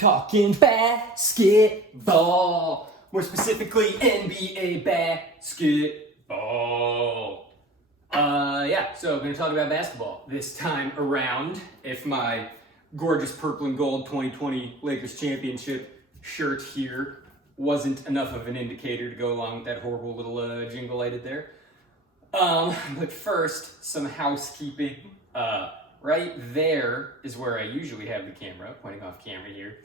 Talking basketball, more specifically NBA basketball. So I'm going to talk about basketball this time around. If my gorgeous purple and gold 2020 Lakers championship shirt here wasn't enough of an indicator to go along with that horrible little jingle I did there. But first, some housekeeping. Right there is where I usually have the camera, pointing off camera here.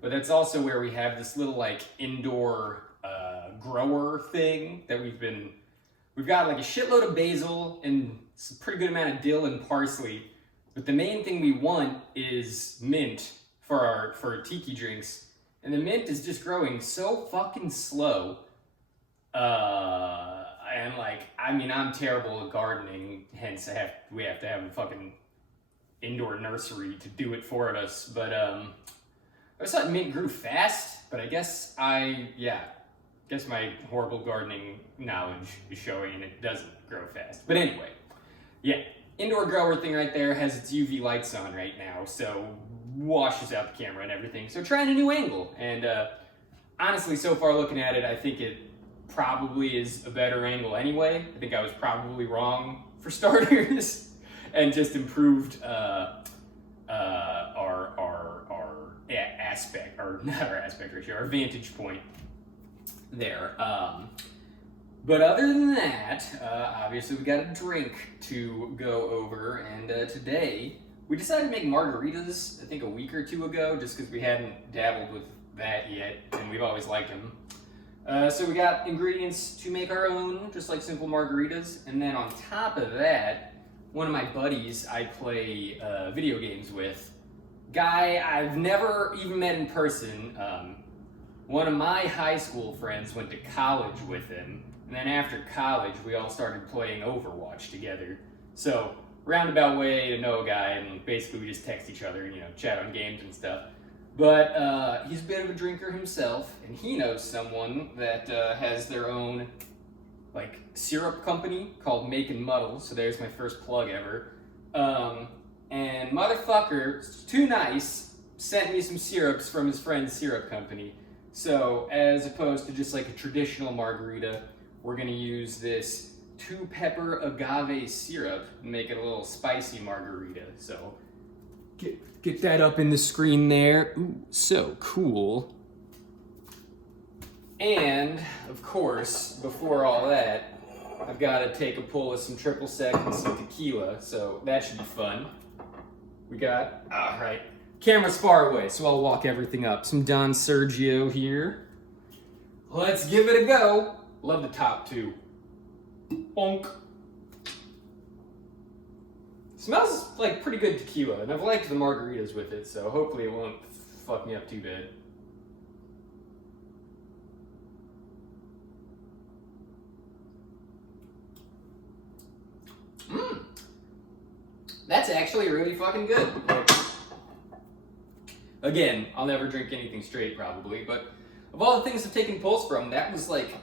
But that's also where we have this little like indoor grower thing that we've got like a shitload of basil and a pretty good amount of dill and parsley. But the main thing we want is mint for our tiki drinks. And the mint is just growing so fucking slow. And like, I mean, I'm terrible at gardening, hence we have to have a fucking indoor nursery to do it for us. But I always thought mint grew fast, but I guess my horrible gardening knowledge is showing and it doesn't grow fast. But anyway, yeah, indoor grower thing right there has its UV lights on right now, so washes out the camera and everything. So trying a new angle, and honestly, so far looking at it, I think it probably is a better angle anyway. I think I was probably wrong for starters, and just improved our vantage point there. But other than that, obviously we got a drink to go over, and today we decided to make margaritas, I think a week or two ago, just because we hadn't dabbled with that yet, and we've always liked them. So we got ingredients to make our own, just like simple margaritas, and then on top of that, one of my buddies I play video games with, guy I've never even met in person. One of my high school friends went to college with him, and then after college we all started playing Overwatch together. So roundabout way to know a guy, and basically we just text each other and chat on games and stuff. But he's a bit of a drinker himself, and he knows someone that has their own like syrup company called Makin' Muddle. So there's my first plug ever. And motherfucker, too nice, sent me some syrups from his friend's syrup company. So as opposed to just like a traditional margarita, we're gonna use this 2-pepper agave syrup and make it a little spicy margarita. So get that up in the screen there. Ooh, so cool. And of course, before all that, I've got to take a pull of some triple sec and some tequila, so that should be fun. We got, all right, camera's far away, so I'll walk everything up. Some Don Sergio here. Let's give it a go. Love the top two. Bonk. Smells like pretty good tequila, and I've liked the margaritas with it, so hopefully it won't fuck me up too bad. That's actually really fucking good. Again, I'll never drink anything straight probably, but of all the things I've taken pulls from, that was like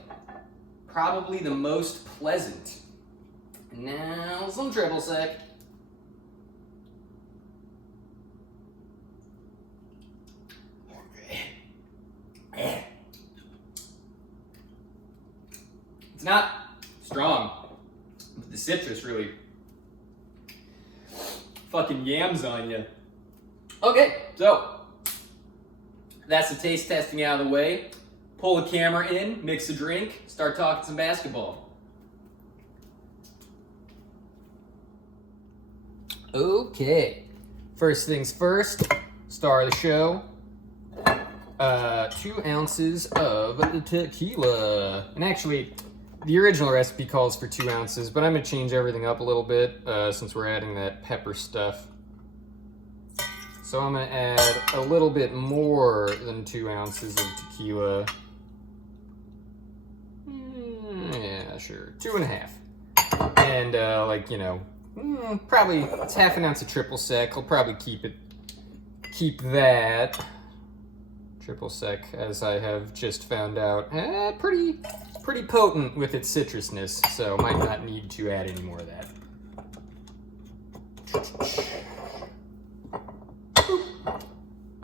probably the most pleasant. Now some triple sec. It's not strong, but the citrus really fucking yams on you. Okay, so that's the taste testing out of the way. Pull the camera in, mix a drink, start talking some basketball. Okay, first things first, star of the show. 2 ounces of tequila. And actually, the original recipe calls for 2 ounces, but I'm gonna change everything up a little bit since we're adding that pepper stuff. So I'm gonna add a little bit more than 2 ounces of tequila. Yeah, sure, 2.5. And probably it's half an ounce of triple sec. I'll probably keep that. Triple sec, as I have just found out, pretty potent with its citrusness, so might not need to add any more of that.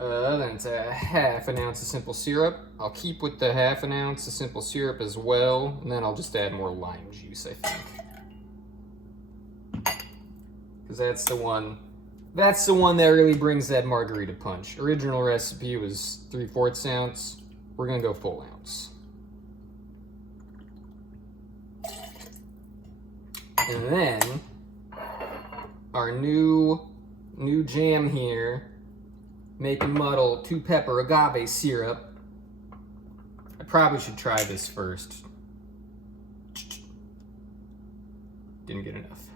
Then it's a half an ounce of simple syrup. I'll keep with the half an ounce of simple syrup as well, and then I'll just add more lime juice, I think. Because that's the one that really brings that margarita punch. Original recipe was 3/4 ounce. We're gonna go full ounce. And then our new jam here, make and muddle 2-pepper agave syrup. I probably should try this first. Didn't get enough.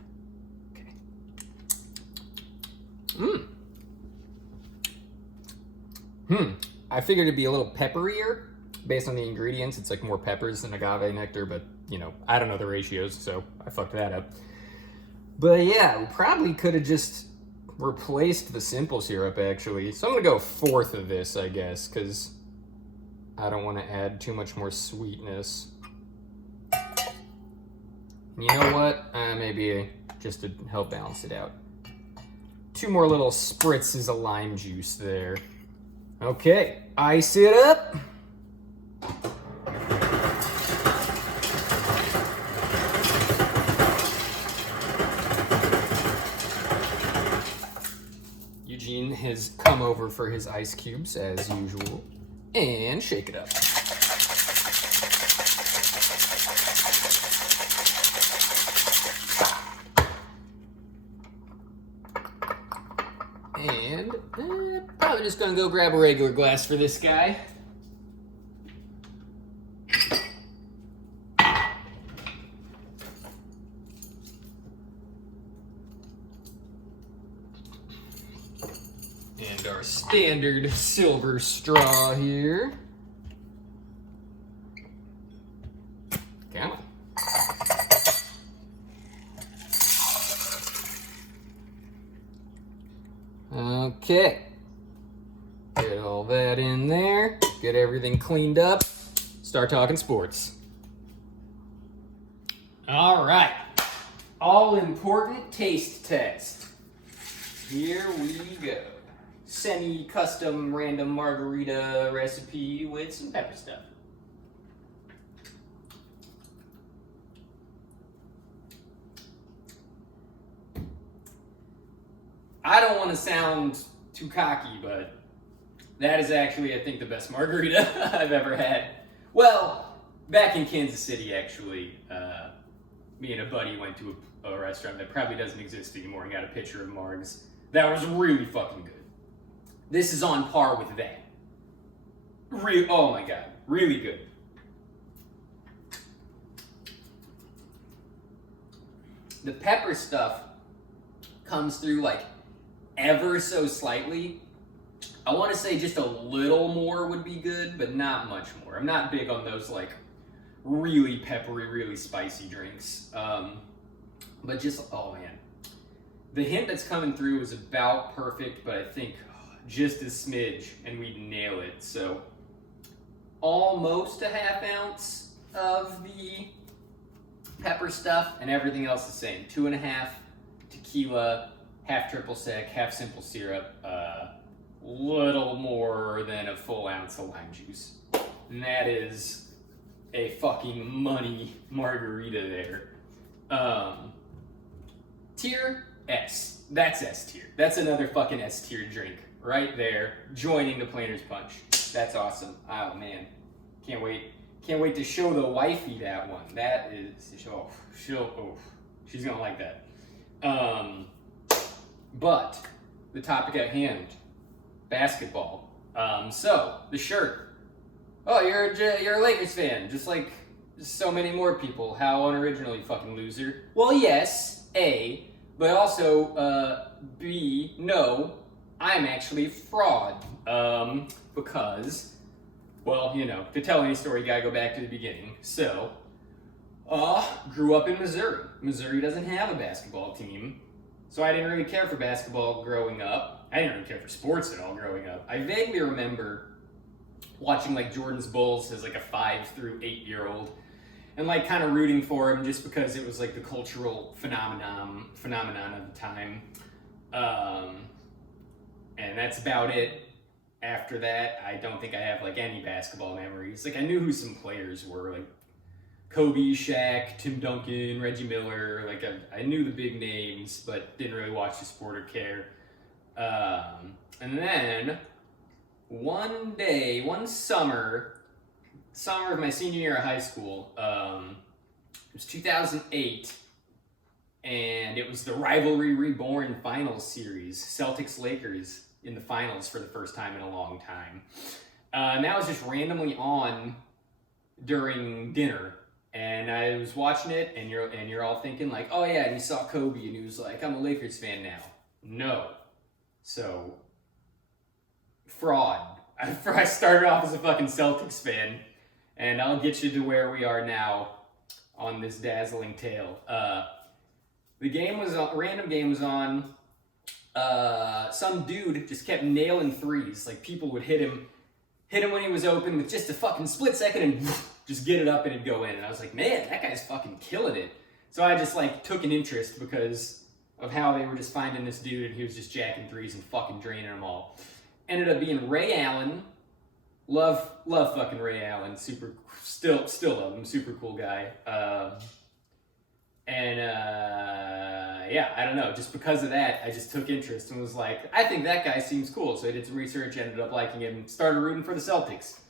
Okay. I figured it'd be a little pepperier based on the ingredients. It's like more peppers than agave nectar, but you know, I don't know the ratios, so I fucked that up. But yeah, we probably could have just replaced the simple syrup actually. So I'm gonna go 1/4 of this, I guess, because I don't want to add too much more sweetness. You know what? Maybe just to help balance it out. 2 more little spritzes of lime juice there. Okay, ice it up. Eugene has come over for his ice cubes as usual, and shake it up. And probably just gonna go grab a regular glass for this guy. And our standard silver straw here. Come on. Okay. Get all that in there. Get everything cleaned up. Start talking sports. All right. All important taste test. Here we go. Semi-custom random margarita recipe with some pepper stuff. I don't want to sound too cocky, but that is actually, I think, the best margarita I've ever had. Well, back in Kansas City, actually, me and a buddy went to a restaurant that probably doesn't exist anymore and got a pitcher of margs. That was really fucking good. This is on par with that. Oh my god, really good. The pepper stuff comes through like ever so slightly. I want to say just a little more would be good, but not much more. I'm not big on those like really peppery, really spicy drinks. But just, oh man. The hint that's coming through is about perfect, but I think just a smidge and we'd nail it. So almost a half ounce of the pepper stuff and everything else the same. 2.5 tequila, half triple sec, half simple syrup, little more than a full ounce of lime juice. And that is a fucking money margarita there. Tier S. That's S tier. That's another fucking S tier drink right there, joining the Planter's Punch. That's awesome. Oh man, can't wait to show the wifey that one. That is, she's gonna like that. But the topic at hand, basketball. So the shirt. Oh, you're a Lakers fan, just like so many more people. How unoriginal, you fucking loser. Well, yes, A, but also B, no, I'm actually a fraud. Because, well, you know, to tell any story, you gotta go back to the beginning. So, grew up in Missouri. Missouri doesn't have a basketball team, so I didn't really care for basketball growing up. I didn't really care for sports at all growing up. I vaguely remember watching like Jordan's Bulls as like a 5 through 8-year-old and like kind of rooting for him just because it was like the cultural phenomenon of the time. And that's about it. after that, I don't think I have like any basketball memories. Like I knew who some players were, like Kobe, Shaq, Tim Duncan, Reggie Miller. Like I knew the big names, but didn't really watch the sport or care. And then one summer of my senior year of high school, it was 2008, and it was the Rivalry Reborn Finals series, Celtics Lakers in the finals for the first time in a long time. And that was just randomly on during dinner. And I was watching it, and you're all thinking like, oh yeah, and you saw Kobe, and he was like, I'm a Lakers fan now. No. So, fraud. I started off as a fucking Celtics fan, and I'll get you to where we are now on this dazzling tale. The game was on, random game was on. Some dude just kept nailing threes. Like people would hit him when he was open with just a fucking split second and just get it up and it'd go in. And I was like, man, that guy's fucking killing it. So I just like took an interest because of how they were just finding this dude and he was just jacking threes and fucking draining them all. Ended up being Ray Allen. Love fucking Ray Allen. Still love him. Super cool guy. Yeah, I don't know. Just because of that, I just took interest and was like, I think that guy seems cool. So I did some research, ended up liking him, started rooting for the Celtics.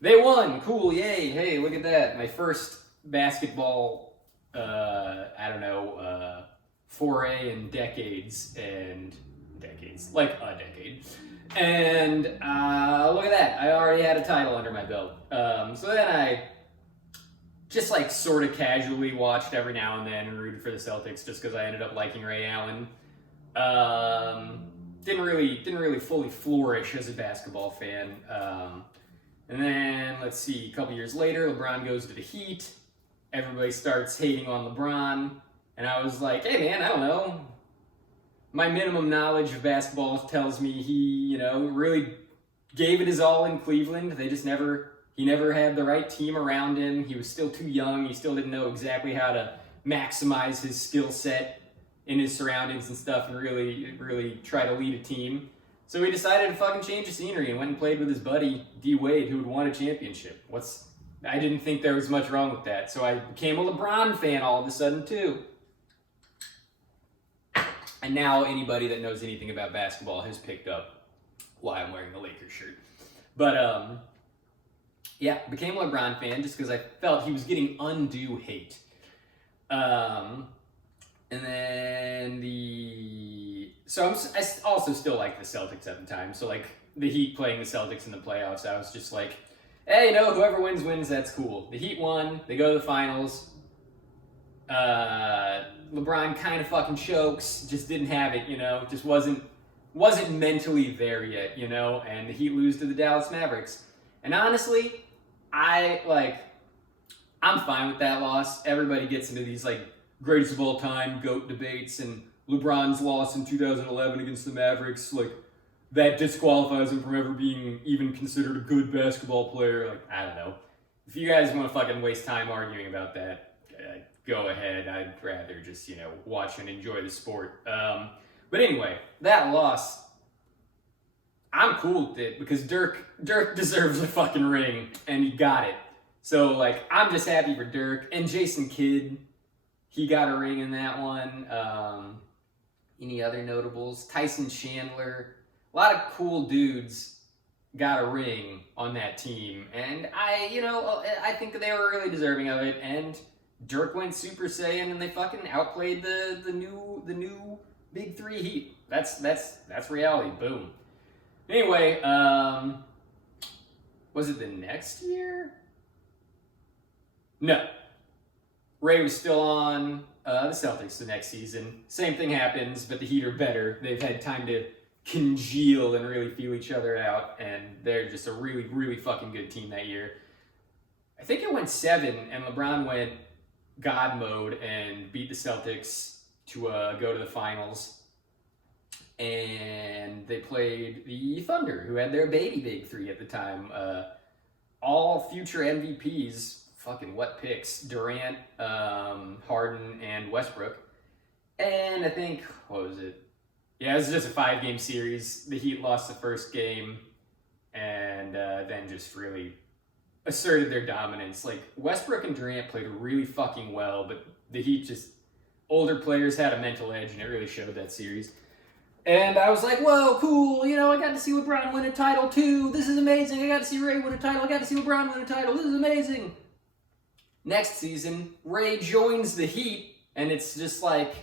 They won. Cool. Yay. Hey, look at that. My first basketball, foray in decades. Like a decade. And look at that. I already had a title under my belt. So then I just like sort of casually watched every now and then and rooted for the Celtics just because I ended up liking Ray Allen. Didn't really fully flourish as a basketball fan. And then let's see, a couple years later, LeBron goes to the Heat. Everybody starts hating on LeBron, and I was like, hey man, I don't know. My minimum knowledge of basketball tells me he, really gave it his all in Cleveland. He never had the right team around him. He was still too young. He still didn't know exactly how to maximize his skill set in his surroundings and stuff and really try to lead a team. So he decided to fucking change the scenery and went and played with his buddy, D. Wade, who had won a championship. I didn't think there was much wrong with that. So I became a LeBron fan all of a sudden too. And now anybody that knows anything about basketball has picked up why I'm wearing the Lakers shirt. But, yeah, became a LeBron fan just because I felt he was getting undue hate. And then I also still like the Celtics at the time. So like the Heat playing the Celtics in the playoffs, I was just like, hey, whoever wins, that's cool. The Heat won, they go to the finals. LeBron kind of fucking chokes, just didn't have it, just wasn't mentally there yet, and the Heat lose to the Dallas Mavericks. And honestly, I'm fine with that loss. Everybody gets into these like greatest of all time GOAT debates, and LeBron's loss in 2011 against the Mavericks, like that disqualifies him from ever being even considered a good basketball player. Like, I don't know. If you guys want to fucking waste time arguing about that, go ahead. I'd rather just, watch and enjoy the sport. But anyway, that loss, I'm cool with it because Dirk deserves a fucking ring and he got it. So like, I'm just happy for Dirk and Jason Kidd. He got a ring in that one. Any other notables? Tyson Chandler. A lot of cool dudes got a ring on that team. And I think they were really deserving of it. And Dirk went Super Saiyan and they fucking outplayed the new Big Three Heat. That's reality. Boom. Anyway, was it the next year? No. Ray was still on the Celtics the next season. Same thing happens, but the Heat are better. They've had time to congeal and really feel each other out, and they're just a really, really fucking good team that year. I think it went 7, and LeBron went God mode and beat the Celtics to go to the finals. And they played the Thunder, who had their baby Big Three at the time. All future MVPs, fucking what picks? Durant, Harden, and Westbrook. And I think, what was it? Yeah, it was just a 5-game series. The Heat lost the first game. then just really asserted their dominance. Like, Westbrook and Durant played really fucking well, but the Heat just, older players had a mental edge, and it really showed that series. And I was like, whoa, cool, I got to see LeBron win a title too. This is amazing. I got to see Ray win a title. I got to see LeBron win a title. This is amazing. Next season, Ray joins the Heat, and it's just like,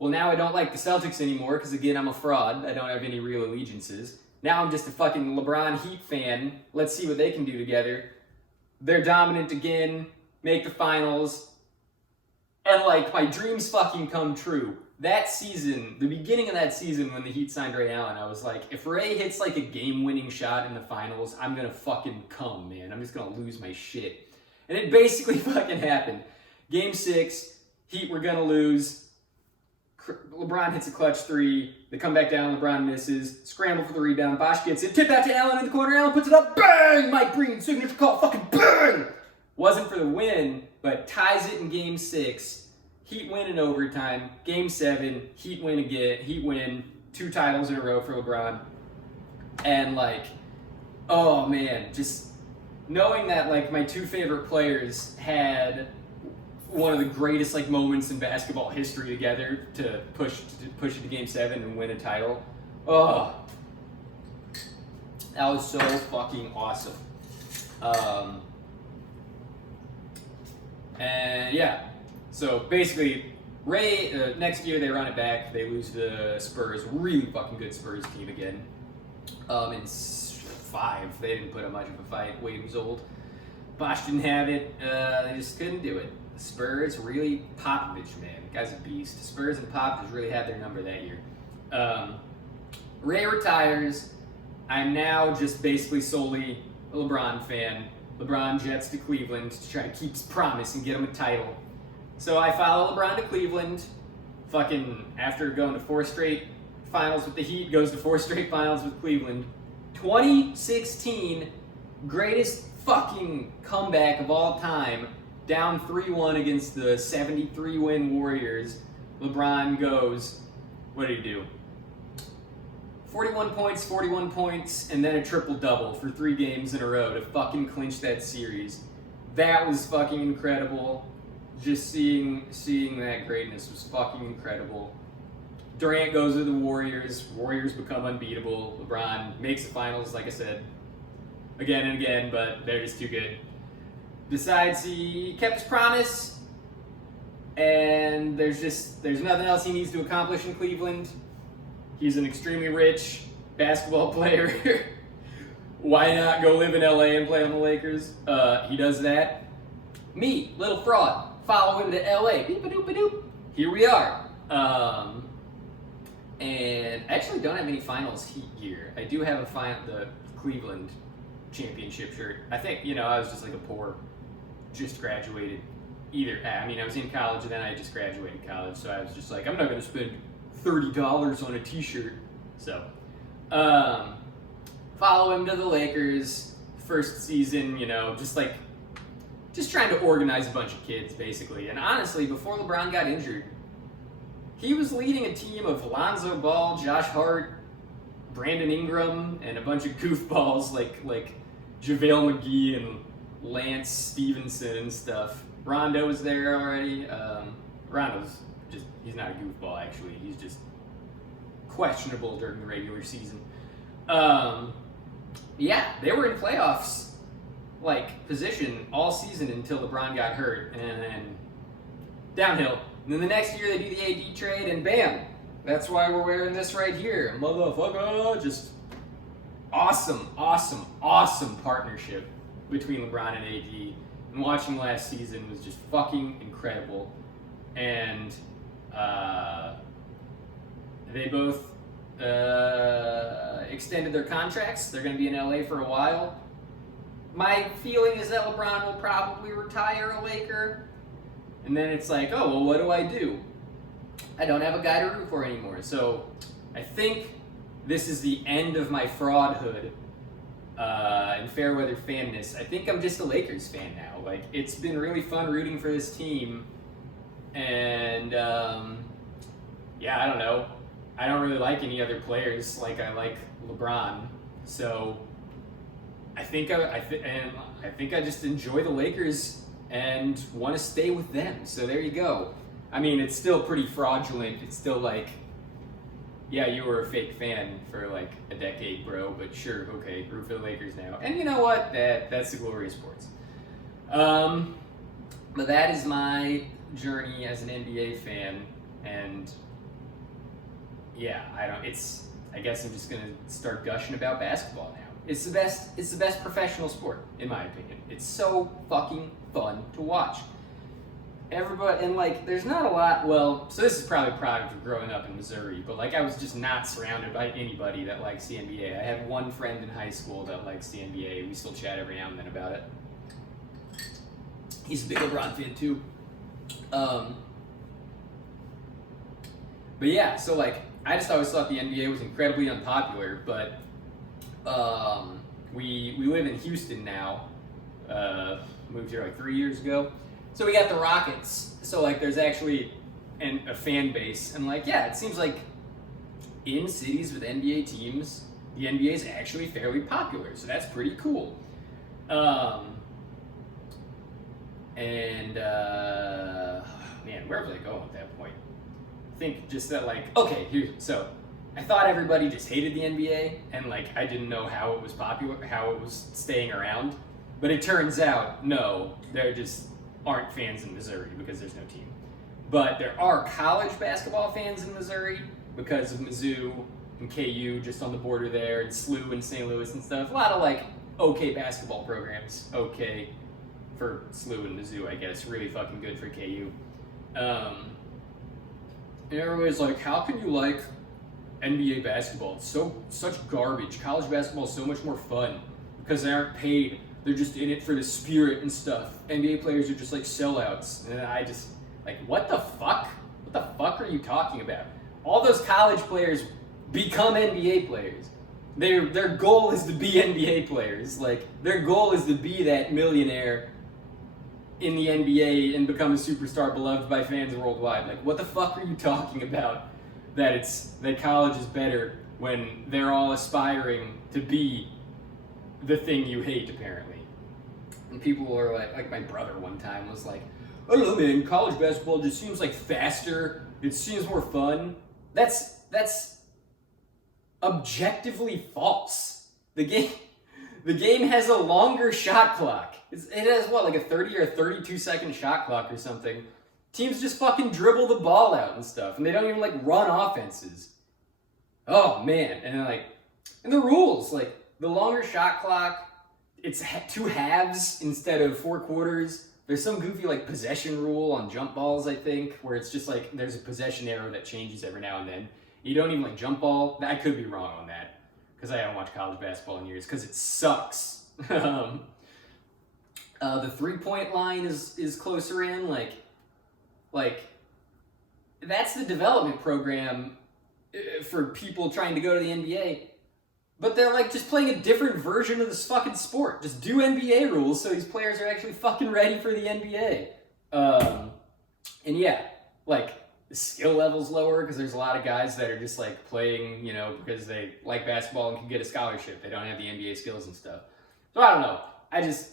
well, now I don't like the Celtics anymore because, again, I'm a fraud. I don't have any real allegiances. Now I'm just a fucking LeBron Heat fan. Let's see what they can do together. They're dominant again, make the finals, and, like, my dreams fucking come true. That season, the beginning of that season when the Heat signed Ray Allen, I was like, if Ray hits, like, a game-winning shot in the finals, I'm gonna fucking come, man. I'm just gonna lose my shit. And it basically fucking happened. Game 6, Heat were gonna lose. LeBron hits a clutch three. They come back down. LeBron misses. Scramble for the rebound. Bosh gets it. Tip out to Allen in the corner. Allen puts it up. Bang! Mike Breen signature call. Fucking bang! Wasn't for the win, but ties it in Game 6. Heat win in overtime. Game 7. Heat win again. Heat win. 2 titles in a row for LeBron. And, like, oh man, just knowing that, like, my 2 favorite players had one of the greatest, like, moments in basketball history together to push it to Game 7 and win a title. Oh, that was so fucking awesome. And yeah, so basically, Ray, next year they run it back. They lose to Spurs, really fucking good Spurs team again. In 5, they didn't put up much of a fight. Wade was old. Bosh didn't have it. They just couldn't do it. Spurs, really, Popovich, man, the guy's a beast. Spurs and Popovich really had their number that year. Ray retires. I'm now just basically solely a LeBron fan. LeBron jets to Cleveland to try to keep his promise and get him a title. So I follow LeBron to Cleveland. Fucking, after going to 4 straight finals with the Heat, goes to 4 straight finals with Cleveland. 2016, greatest fucking comeback of all time. Down 3-1 against the 73-win Warriors. LeBron goes, what did he do? 41 points, and then a triple-double for 3 games in a row to fucking clinch that series. That was fucking incredible. Just seeing that greatness was fucking incredible. Durant goes to the Warriors. Warriors become unbeatable. LeBron makes the finals, like I said, again and again, but they're just too good. Decides he kept his promise, and there's nothing else he needs to accomplish in Cleveland. He's an extremely rich basketball player. Why not go live in LA and play on the Lakers? He does that. Me, little fraud, follow him to LA. Beep-a-doop-a-doop. Here we are. And I actually don't have any finals Heat gear. I do have the Cleveland championship shirt. I think, I was just like a poor, just graduated I was in college and then I just graduated college, so I was just like, I'm not going to spend $30 on a t-shirt. So, follow him to the Lakers, first season, just trying to organize a bunch of kids, basically. And honestly, before LeBron got injured, he was leading a team of Lonzo Ball, Josh Hart, Brandon Ingram, and a bunch of goofballs like JaVale McGee and Lance Stevenson and stuff. Rondo was there already. Rondo's he's not a goofball, actually. He's just questionable during the regular season. Yeah, they were in playoffs, position all season until LeBron got hurt, and then downhill. And then the next year they do the AD trade, and bam, that's why we're wearing this right here. Motherfucker, just awesome partnership between LeBron and AD. And watching last season was just fucking incredible. And they both extended their contracts. They're going to be in LA for a while. My feeling is that LeBron will probably retire a Laker. And then it's like, oh, well, what do I do? I don't have a guy to root for anymore. So I think this is the end of my fraudhood and fair-weather fanness. I think I'm just a Lakers fan now. It's been really fun rooting for this team. And, yeah, I don't know. I don't really like any other players like I like LeBron. So I think I just enjoy the Lakers and want to stay with them. So there you go. I mean, it's still pretty fraudulent. It's still like, yeah, you were a fake fan for like a decade, bro. But sure, okay, root for the Lakers now. And you know what? That's the glory of sports. But that is my journey as an NBA fan, and yeah, I guess I'm just gonna start gushing about basketball now. It's the best professional sport, in my opinion. It's so fucking fun to watch. Everybody, and like, there's not a lot, well, so this is probably a product of growing up in Missouri, but like, I was just not surrounded by anybody that likes the NBA. I had one friend in high school that likes the NBA. We still chat every now and then about it. He's a big LeBron fan too. But yeah, so like, I just always thought the NBA was incredibly unpopular, but we live in Houston now. Moved here like 3 years ago. So we got the Rockets. So like, there's actually a fan base, and like, yeah, it seems like in cities with NBA teams, the NBA is actually fairly popular. So that's pretty cool. Man, where was I going at that point? I think just that, like, okay, so I thought everybody just hated the NBA, and like, I didn't know how it was popular, how it was staying around. But it turns out, no, there just aren't fans in Missouri because there's no team. But there are college basketball fans in Missouri because of Mizzou and KU just on the border there, and SLU in St. Louis and stuff. A lot of like okay basketball programs. Okay for SLU and Mizzou, I guess. Really fucking good for KU. And everybody's like, how can you like NBA basketball? It's such garbage. College basketball is so much more fun because they aren't paid. They're just in it for the spirit and stuff. NBA players are just like sellouts. And I just, like, what the fuck? What the fuck are you talking about? All those college players become NBA players. Their goal is to be NBA players. Like, their goal is to be that millionaire in the NBA and become a superstar beloved by fans worldwide. Like, what the fuck are you talking about? That college is better when they're all aspiring to be the thing you hate, apparently. And people are like my brother one time was like, I don't know, man, college basketball just seems like faster. It seems more fun. That's objectively false. The game has a longer shot clock. It has what, like a 30 or 32 second shot clock or something. Teams just fucking dribble the ball out and stuff, and they don't even like run offenses. Oh man, and the rules, like the longer shot clock, it's 2 halves instead of 4 quarters. There's some goofy like possession rule on jump balls, I think, where it's just like there's a possession arrow that changes every now and then. You don't even like jump ball. I could be wrong on that because I haven't watched college basketball in years because it sucks. The 3-point line is closer in, like that's the development program for people trying to go to the NBA. But they're like just playing a different version of this fucking sport. Just do NBA rules so these players are actually fucking ready for the NBA. And yeah, like the skill level's lower because there's a lot of guys that are just like playing, you know, because they like basketball and can get a scholarship. They don't have the NBA skills and stuff. So I don't know.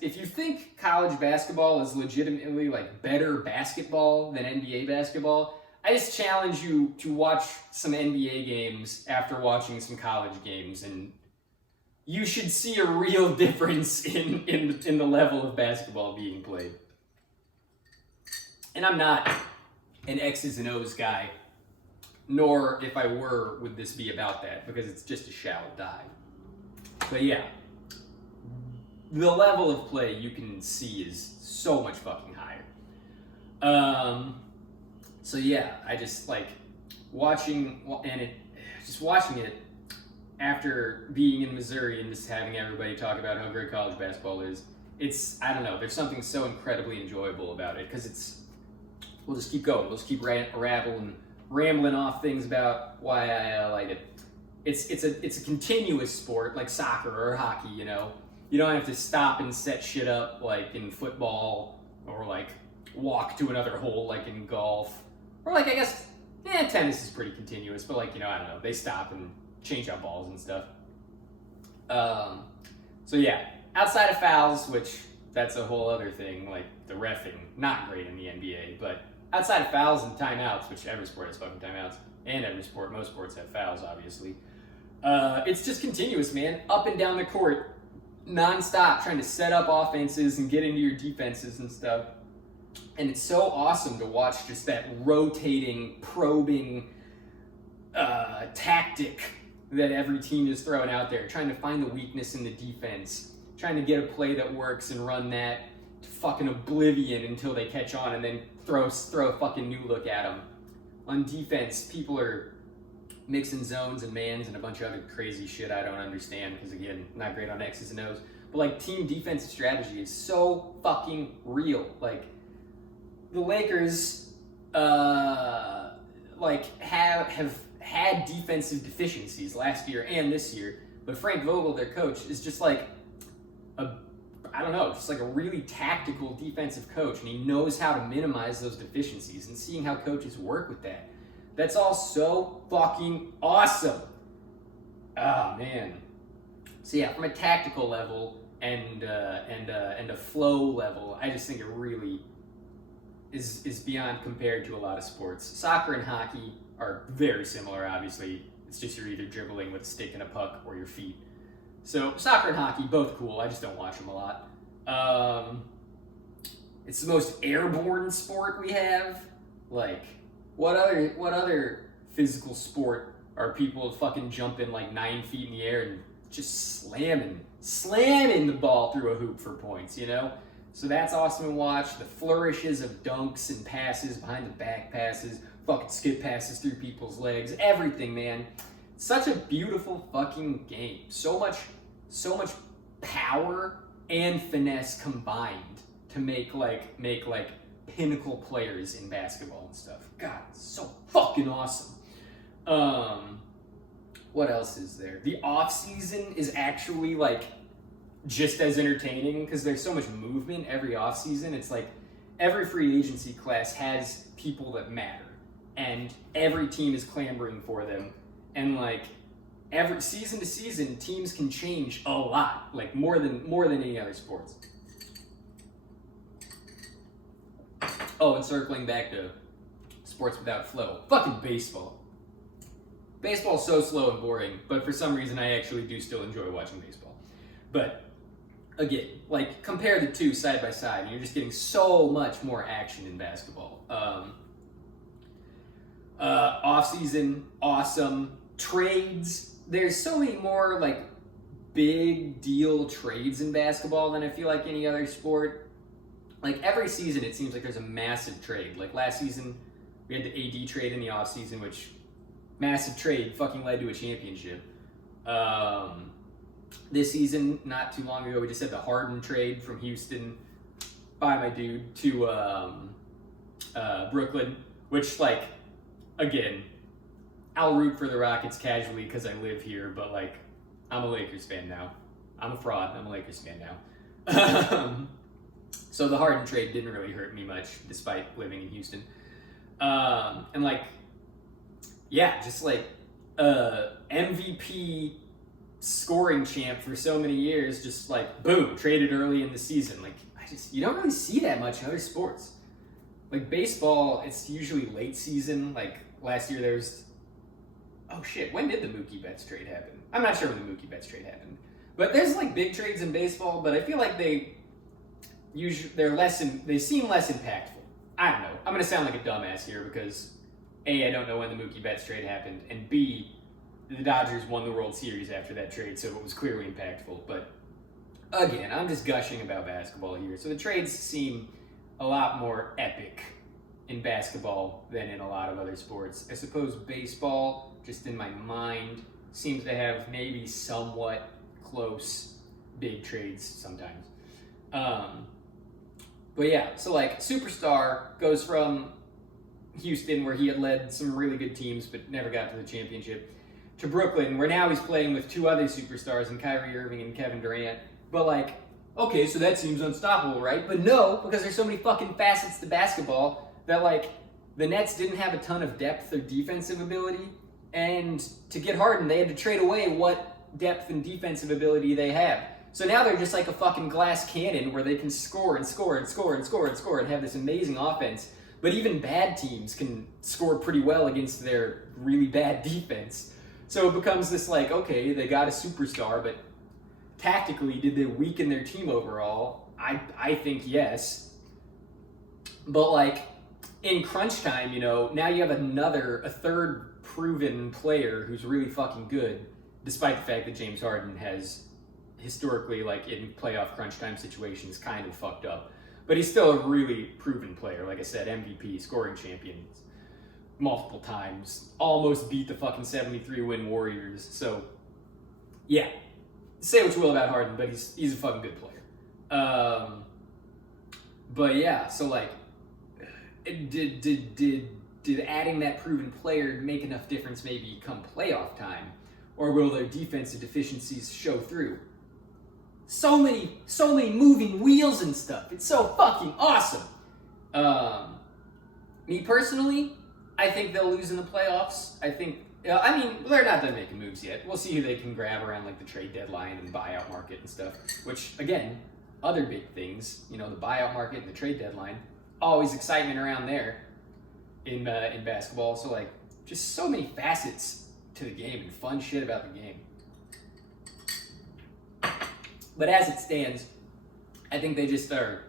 If you think college basketball is legitimately like better basketball than NBA basketball, I just challenge you to watch some NBA games after watching some college games, and you should see a real difference in the level of basketball being played. And I'm not an X's and O's guy, nor if I were, would this be about that, because it's just a shallow dive. But yeah, the level of play you can see is so much fucking higher. So yeah, I just like watching it after being in Missouri and just having everybody talk about how great college basketball is. It's, I don't know, there's something so incredibly enjoyable about it because we'll just keep going. We'll just keep rambling off things about why I like it. It's a continuous sport like soccer or hockey, you know. You don't have to stop and set shit up like in football or like walk to another hole like in golf. Or like, I guess, tennis is pretty continuous, but like, you know, I don't know, they stop and change out balls and stuff. So yeah, outside of fouls, which that's a whole other thing, like the reffing, not great in the NBA, but outside of fouls and timeouts, which every sport has fucking timeouts, and most sports have fouls, obviously. It's just continuous, man, up and down the court, nonstop, trying to set up offenses and get into your defenses and stuff. And it's so awesome to watch just that rotating, probing tactic that every team is throwing out there, trying to find the weakness in the defense, trying to get a play that works and run that to fucking oblivion until they catch on and then throw a fucking new look at them. On defense, people are mixing zones and mans and a bunch of other crazy shit I don't understand because, again, not great on X's and O's. But, like, team defensive strategy is so fucking real. Like, the Lakers, have had defensive deficiencies last year and this year, but Frank Vogel, their coach, is just like just like a really tactical defensive coach, and he knows how to minimize those deficiencies, and seeing how coaches work with that. That's all so fucking awesome. Oh, man. So yeah, from a tactical level and a flow level, I just think it really is beyond compared to a lot of sports. Soccer and hockey are very similar, obviously. It's just you're either dribbling with a stick and a puck or your feet. So soccer and hockey, both cool. I just don't watch them a lot. It's the most airborne sport we have. Like, what other physical sport are people fucking jumping like 9 feet in the air and just slamming the ball through a hoop for points, you know? So that's awesome to watch. The flourishes of dunks and passes, behind the back passes, fucking skip passes through people's legs, everything, man. Such a beautiful fucking game. So much power and finesse combined to make pinnacle players in basketball and stuff. God, it's so fucking awesome. What else is there? The off season is actually like just as entertaining because there's so much movement every off season. It's like every free agency class has people that matter, and every team is clamoring for them. And like every season to season, teams can change a lot, like more than any other sports. Oh, and circling back to sports without flow, fucking baseball. Baseball's so slow and boring, but for some reason I actually do still enjoy watching baseball. But again, like compare the two side by side, and you're just getting so much more action in basketball. Off season, awesome. Trades, there's so many more like big deal trades in basketball than I feel like any other sport. Like every season it seems like there's a massive trade. Like last season we had the AD trade in the off season, which massive trade fucking led to a championship. This season, not too long ago, we just had the Harden trade from Houston by my dude to Brooklyn, which, like, again, I'll root for the Rockets casually because I live here, but, like, I'm a Lakers fan now. I'm a fraud. I'm a Lakers fan now. So the Harden trade didn't really hurt me much, despite living in Houston. And, like, yeah, just, like, MVP scoring champ for so many years, just like boom, traded early in the season. Like you don't really see that much in other sports. Like baseball, it's usually late season. Like last year there was, oh shit, when did the Mookie Betts trade happen? I'm not sure when the Mookie Betts trade happened. But there's like big trades in baseball, but I feel like they seem less impactful. I don't know. I'm gonna sound like a dumbass here because A, I don't know when the Mookie Betts trade happened, and B, the Dodgers won the World Series after that trade, so it was clearly impactful. But again, I'm just gushing about basketball here. So the trades seem a lot more epic in basketball than in a lot of other sports. I suppose baseball, just in my mind, seems to have maybe somewhat close big trades sometimes. But yeah, so like Superstar goes from Houston, where he had led some really good teams but never got to the championship, to Brooklyn, where now he's playing with two other superstars in Kyrie Irving and Kevin Durant. But like, okay, so that seems unstoppable, right? But no, because there's so many fucking facets to basketball that like the Nets didn't have a ton of depth or defensive ability, and to get Harden, they had to trade away what depth and defensive ability they have. So now they're just like a fucking glass cannon where they can score and score and score and score and score and have this amazing offense. But even bad teams can score pretty well against their really bad defense. So it becomes this like, okay, they got a superstar, but tactically, did they weaken their team overall? I think yes. But like in crunch time, you know, now you have a third proven player who's really fucking good, despite the fact that James Harden has historically, like in playoff crunch time situations, kind of fucked up. But he's still a really proven player. Like I said, MVP, scoring champions multiple times, almost beat the fucking 73-win Warriors. So, yeah, say what you will about Harden, but he's a fucking good player. But yeah, so like, did adding that proven player make enough difference maybe come playoff time, or will their defensive deficiencies show through? So many moving wheels and stuff. It's so fucking awesome. Me personally, I think they'll lose in the playoffs. I think, I mean, they're not done making moves yet. We'll see who they can grab around like the trade deadline and buyout market and stuff. Which, again, other big things, you know, the buyout market and the trade deadline, always excitement around there in basketball. So like, just so many facets to the game and fun shit about the game. But as it stands, I think they just are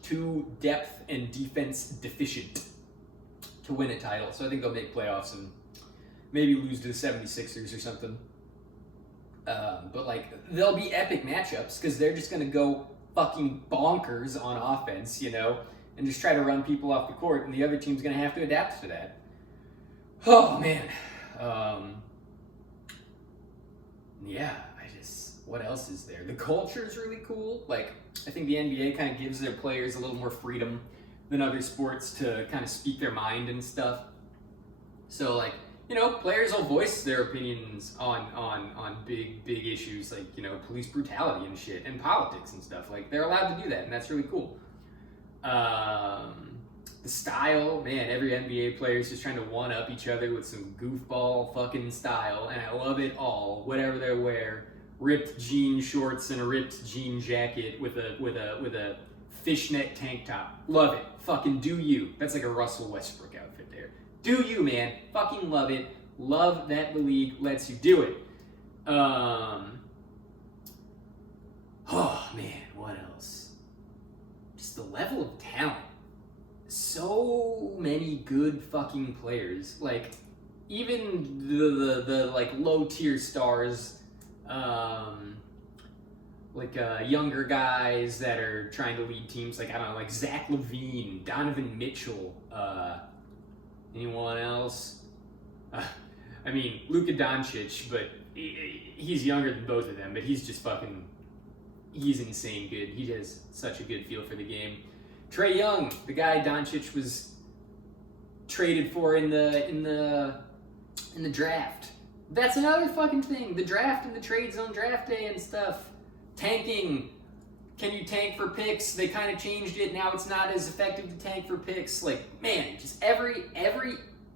too depth and defense deficient to win a title. So I think they'll make playoffs and maybe lose to the 76ers or something. But like, they'll be epic matchups because they're just going to go fucking bonkers on offense, you know, and just try to run people off the court, and the other team's going to have to adapt to that. Oh, man. Yeah, what else is there? The culture is really cool. Like, I think the NBA kind of gives their players a little more freedom than other sports to kind of speak their mind and stuff. So, like, you know, players will voice their opinions on big issues like, you know, police brutality and shit, and politics and stuff. Like, they're allowed to do that, and that's really cool. The style, man, every NBA player is just trying to one-up each other with some goofball fucking style, and I love it all. Whatever they wear, ripped jean shorts and a ripped jean jacket with a fishnet tank top. Love it. Fucking do you. That's like a Russell Westbrook outfit there. Do you, man. Fucking love it. Love that the league lets you do it. Oh, man, what else? Just the level of talent. So many good fucking players. Like, even the like low tier stars, younger guys that are trying to lead teams, like, I don't know, like Zach LaVine, Donovan Mitchell, anyone else? I mean, Luka Doncic, but he's younger than both of them, but he's just fucking, he's insane good. He has such a good feel for the game. Trae Young, the guy Doncic was traded for in the draft. That's another fucking thing. The draft and the trade zone draft day and stuff. Tanking. Can you tank for picks? They kind of changed it. Now it's not as effective to tank for picks. Like, man, just every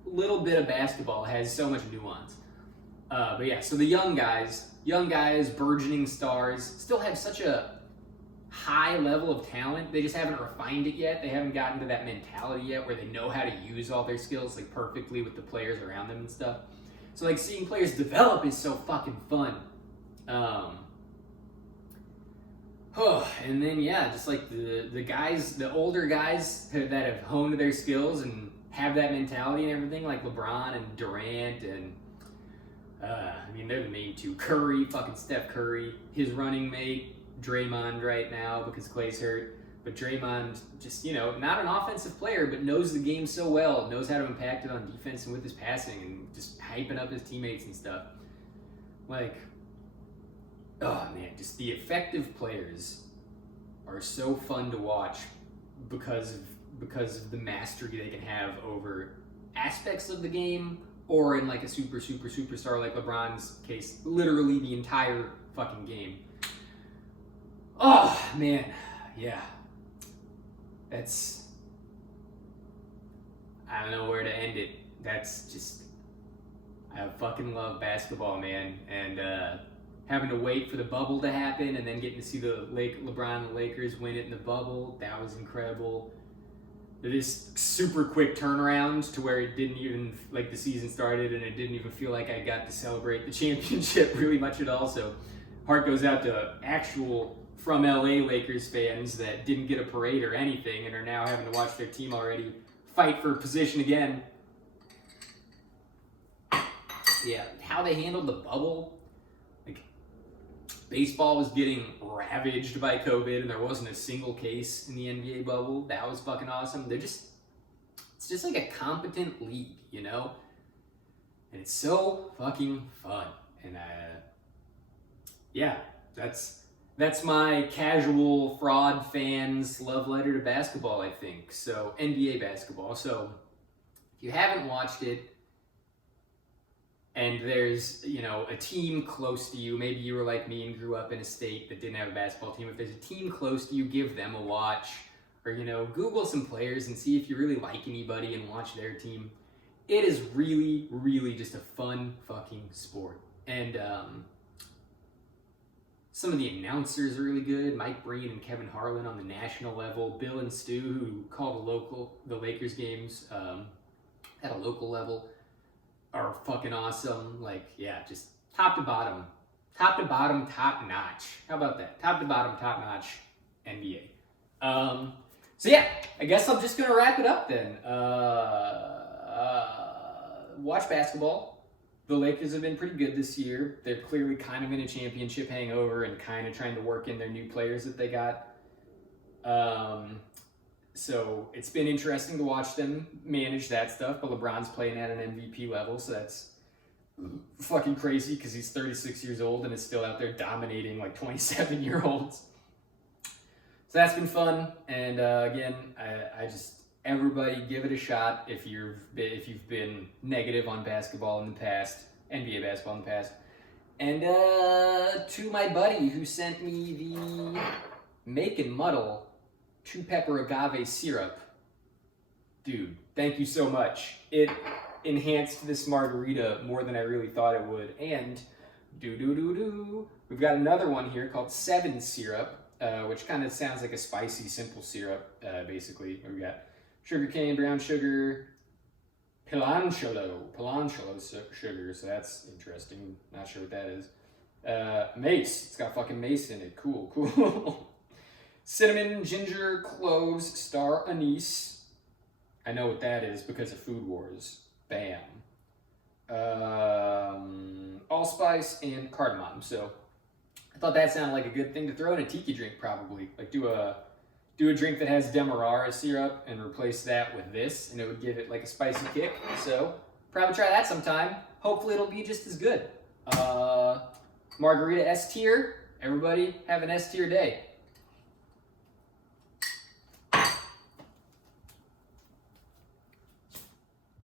little bit of basketball has so much nuance. But yeah, so the young guys, burgeoning stars, still have such a high level of talent. They just haven't refined it yet. They haven't gotten to that mentality yet where they know how to use all their skills like perfectly with the players around them and stuff. So like seeing players develop is so fucking fun. And then yeah, just like the guys, the older guys that have honed their skills and have that mentality and everything, like LeBron and Durant and I mean, they're the main two. Curry, fucking Steph Curry, his running mate Draymond right now because Clay's hurt. But Draymond, just, you know, not an offensive player, but knows the game so well, knows how to impact it on defense and with his passing and just hyping up his teammates and stuff. Like, oh man, just the effective players are so fun to watch because of the mastery they can have over aspects of the game, or in like a superstar like LeBron's case, literally the entire fucking game. Oh man, yeah. That's, I don't know where to end it. That's just, I fucking love basketball, man. And having to wait for the bubble to happen and then getting to see LeBron and the Lakers win it in the bubble. That was incredible. This super quick turnaround to where it didn't even, like, the season started and it didn't even feel like I got to celebrate the championship really much at all. So heart goes out to actual from LA Lakers fans that didn't get a parade or anything and are now having to watch their team already fight for position again. Yeah, how they handled the bubble. Like, baseball was getting ravaged by COVID and there wasn't a single case in the NBA bubble. That was fucking awesome. It's just like a competent league, you know? And it's so fucking fun. And yeah, that's my casual fraud fans love letter to basketball, I think. So, NBA basketball. So, if you haven't watched it, and there's, you know, a team close to you, maybe you were like me and grew up in a state that didn't have a basketball team. If there's a team close to you, give them a watch. Or, you know, Google some players and see if you really like anybody and watch their team. It is really, really just a fun fucking sport. And some of the announcers are really good. Mike Breen and Kevin Harlan on the national level. Bill and Stu, who call the Lakers games at a local level, are fucking awesome. Like, yeah, just top to bottom, top notch. How about that? Top to bottom, top notch NBA. So yeah, I guess I'm just gonna wrap it up then. Watch basketball. The Lakers have been pretty good this year. They're clearly kind of in a championship hangover and kind of trying to work in their new players that they got. So it's been interesting to watch them manage that stuff, but LeBron's playing at an MVP level, so that's fucking crazy because he's 36 years old and is still out there dominating like 27-year-olds. So that's been fun, and again, I just, everybody give it a shot if you've been negative on basketball in the past, NBA basketball in the past. And to my buddy who sent me the Make and Muddle 2-pepper agave syrup. Dude, thank you so much. It enhanced this margarita more than I really thought it would. And we've got another one here called 7 syrup, which kind of sounds like a spicy, simple syrup, basically. We got sugarcane, brown sugar, pilancholo sugar, so that's interesting. Not sure what that is. Mace, it's got fucking mace in it. Cool. Cinnamon, ginger, cloves, star anise. I know what that is because of Food Wars. Bam. Allspice and cardamom. So I thought that sounded like a good thing to throw in a tiki drink, probably. Like do a drink that has Demerara syrup and replace that with this, and it would give it like a spicy kick. So probably try that sometime. Hopefully it'll be just as good. Margarita S tier. Everybody have an S tier day.